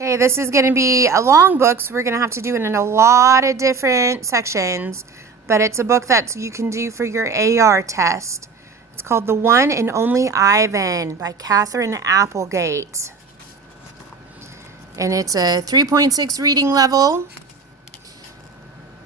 Okay, this is going to be a long book, so we're going to have to do it in a lot of different sections, but it's a book that you can do for your AR test. It's called The One and Only Ivan by Katherine Applegate. And it's a 3.6 reading level.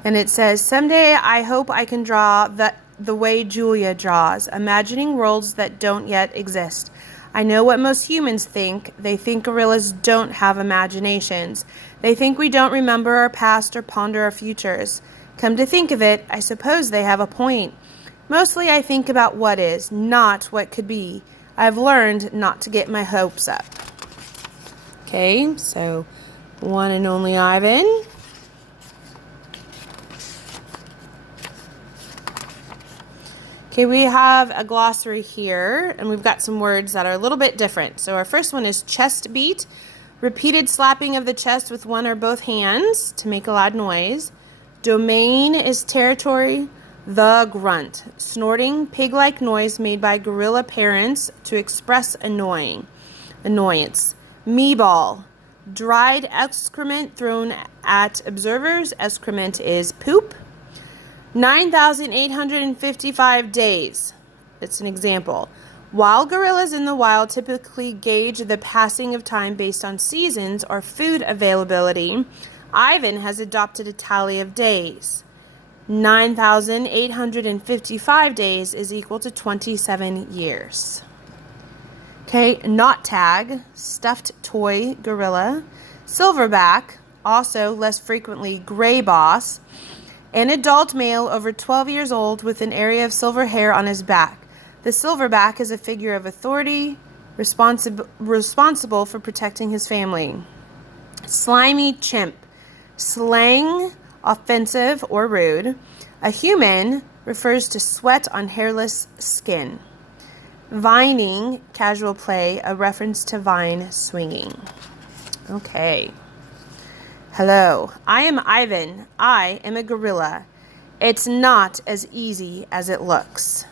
And it says, someday I hope I can draw the way Julia draws, imagining worlds that don't yet exist. I know what most humans think. They think gorillas don't have imaginations. They think we don't remember our past or ponder our futures. Come to think of it, I suppose they have a point. Mostly I think about what is, not what could be. I've learned not to get my hopes up. Okay, so One and Only Ivan. Okay, we have a glossary here, and we've got some words that are a little bit different. So our first one is chest beat, repeated slapping of the chest with one or both hands to make a loud noise. Domain is territory. The grunt, snorting, pig-like noise made by gorilla parents to express annoyance. Meeball, dried excrement thrown at observers. Excrement is poop. 9,855 days. It's an example. While gorillas in the wild typically gauge the passing of time based on seasons or food availability, Ivan has adopted a tally of days. 9,855 days is equal to 27 years. Okay, knot tag, stuffed toy gorilla. Silverback, also less frequently gray boss. An adult male over 12 years old with an area of silver hair on his back. The silverback is a figure of authority, responsible for protecting his family. Slimy chimp, slang, offensive or rude. A human refers to sweat on hairless skin. Vining, casual play, a reference to vine swinging. Okay. Hello, I am Ivan. I am a gorilla. It's not as easy as it looks.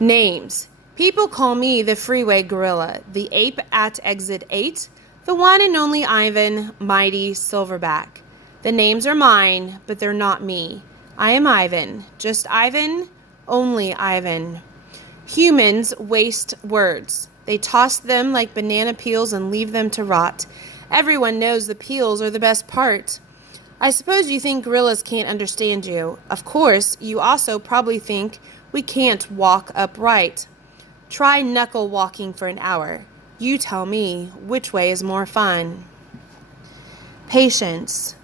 Names. People call me the freeway gorilla, the ape at exit 8, the one and only Ivan, mighty silverback. The names are mine, but they're not me. I am Ivan. Just Ivan, only Ivan. Humans waste words. They toss them like banana peels and leave them to rot. Everyone knows the peels are the best part. I suppose you think gorillas can't understand you. Of course, you also probably think we can't walk upright. Try knuckle walking for an hour. You tell me which way is more fun. Patience.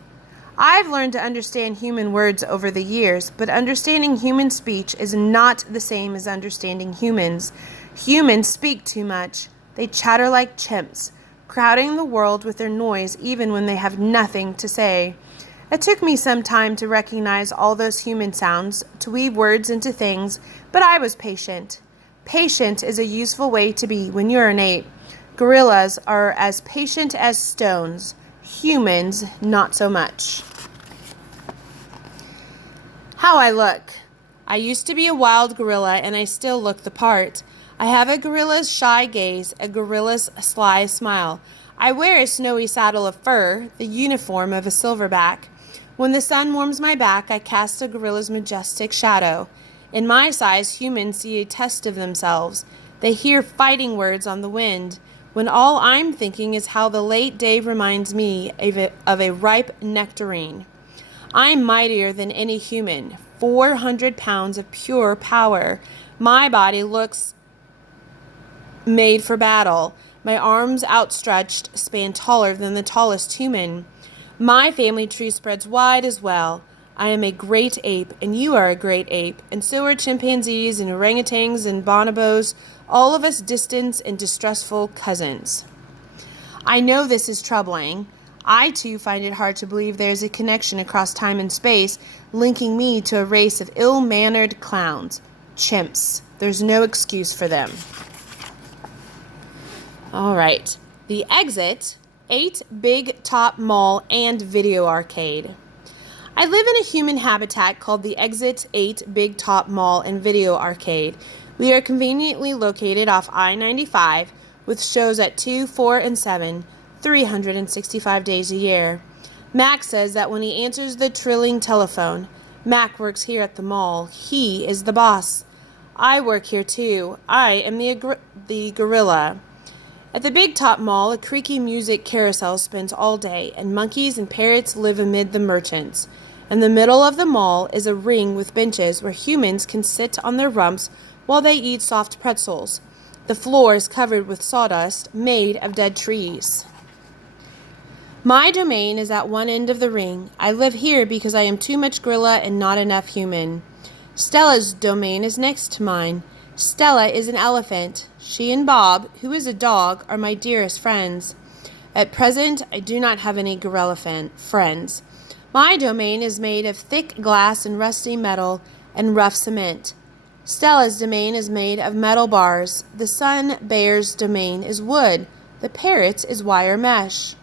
I've learned to understand human words over the years, but understanding human speech is not the same as understanding humans. Humans speak too much. They chatter like chimps, crowding the world with their noise even when they have nothing to say. It took me some time to recognize all those human sounds, to weave words into things, but I was patient. Patient is a useful way to be when you're an ape. Gorillas are as patient as stones. Humans, not so much. How I look. I used to be a wild gorilla, and I still look the part. I have a gorilla's shy gaze, a gorilla's sly smile. I wear a snowy saddle of fur, the uniform of a silverback. When the sun warms my back, I cast a gorilla's majestic shadow. In my size, humans see a test of themselves. They hear fighting words on the wind, when all I'm thinking is how the late day reminds me of a ripe nectarine. I'm mightier than any human, 400 pounds of pure power. My body looks made for battle. My arms outstretched span taller than the tallest human. My family tree spreads wide as well. I am a great ape, and you are a great ape, and so are chimpanzees and orangutans and bonobos, all of us distant and distressful cousins. I know this is troubling. I, too, find it hard to believe there is a connection across time and space linking me to a race of ill-mannered clowns. Chimps. There's no excuse for them. All right. The Exit, 8 Big Top Mall and Video Arcade. I live in a human habitat called the Exit 8 Big Top Mall and Video Arcade. We are conveniently located off I-95, with shows at 2, 4, and 7, 365 days a year. Mac says that when he answers the trilling telephone, Mac works here at the mall. He is the boss. I work here too. I am the gorilla. At the Big Top Mall, a creaky music carousel spins all day, and monkeys and parrots live amid the merchants. In the middle of the mall is a ring with benches where humans can sit on their rumps while they eat soft pretzels. The floor is covered with sawdust made of dead trees. My domain is at one end of the ring. I live here because I am too much gorilla and not enough human. Stella's domain is next to mine. Stella is an elephant. She and Bob, who is a dog, are my dearest friends. At present, I do not have any gorilla friends. My domain is made of thick glass and rusty metal and rough cement. Stella's domain is made of metal bars. The sun bear's domain is wood. The parrot's is wire mesh.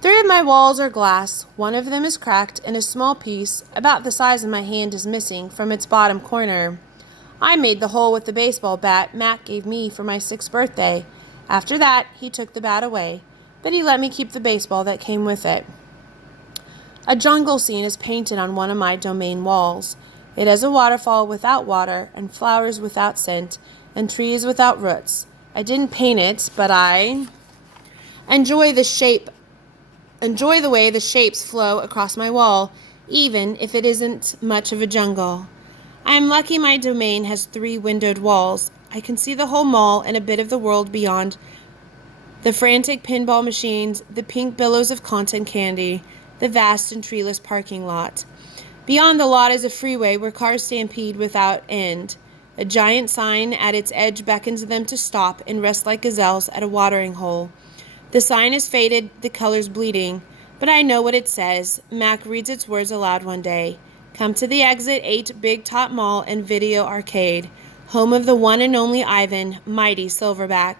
3 of my walls are glass. One of them is cracked, and a small piece, about the size of my hand, is missing from its bottom corner. I made the hole with the baseball bat Mac gave me for my 6th birthday. After that, he took the bat away, but he let me keep the baseball that came with it. A jungle scene is painted on one of my domain walls. It has a waterfall without water, and flowers without scent, and trees without roots. I didn't paint it, but I enjoy the way the shapes flow across my wall, even if it isn't much of a jungle. I am lucky my domain has 3 windowed walls. I can see the whole mall and a bit of the world beyond. The frantic pinball machines, the pink billows of cotton candy, the vast and treeless parking lot. Beyond the lot is a freeway where cars stampede without end. A giant sign at its edge beckons them to stop and rest like gazelles at a watering hole. The sign is faded, the colors bleeding, but I know what it says. Mac reads its words aloud one day. Come to the Exit 8 Big Top Mall and Video Arcade, home of the one and only Ivan, mighty Silverback.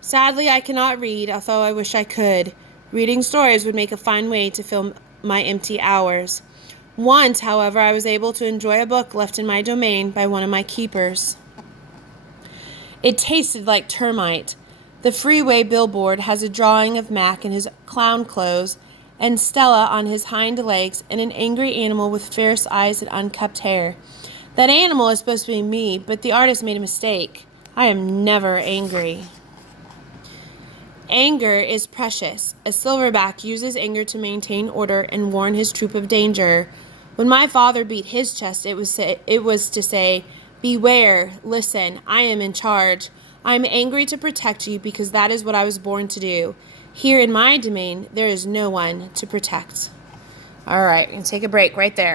Sadly, I cannot read, although I wish I could. Reading stories would make a fine way to fill my empty hours. Once, however, I was able to enjoy a book left in my domain by one of my keepers. It tasted like termite. The freeway billboard has a drawing of Mac in his clown clothes and Stella on his hind legs and an angry animal with fierce eyes and unkempt hair. That animal is supposed to be me, but the artist made a mistake. I am never angry. Anger is precious. A silverback uses anger to maintain order and warn his troop of danger. When my father beat his chest, it was to say, "Beware, listen, I am in charge. I am angry to protect you because that is what I was born to do. Here in my domain, there is no one to protect." All right, we're going to take a break right there.